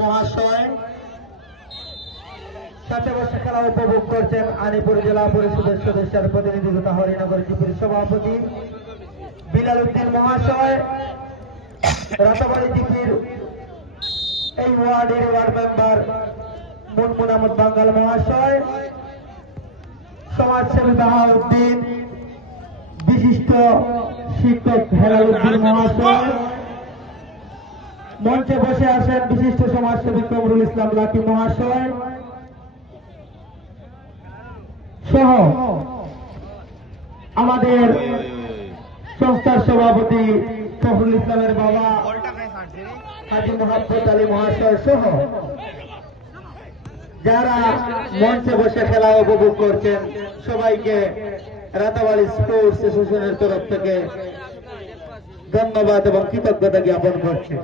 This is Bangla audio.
মহাশয়, সাথে বসে খেলা উপভোগ করছেন আনিপুর জেলা পরিষদের সদস্যের প্রতিনিধি তথা হরিনগর জিপির সভাপতি বিলাল উদ্দিন মহাশয়, রাতাবাড়ি জিপির এই ওয়ার্ডের ওয়ার্ড মেম্বার মুনমুন আহমদ বাঙ্গাল মহাশয়, সমাজসেবী বাহাউদ্দিন, বিশিষ্ট শিক্ষক হেলাল উদ্দিন মহাশয়, মঞ্চে বসে আছেন বিশিষ্ট সমাজসেবী কমরুল ইসলাম লাকি মহাশয় সহ আমাদের সংস্থার সভাপতি ফখরুল ইসলামের বাবা হাজী মোহাম্মদ আলী মহাশয় সহ যারা মঞ্চে বসে খেলা উপভোগ করছেন সবাইকে রাতাবাড়ি স্পোর্টস অ্যাসোসিয়েশনের তরফ থেকে ধন্যবাদ এবং কৃতজ্ঞতা জ্ঞাপন করছে।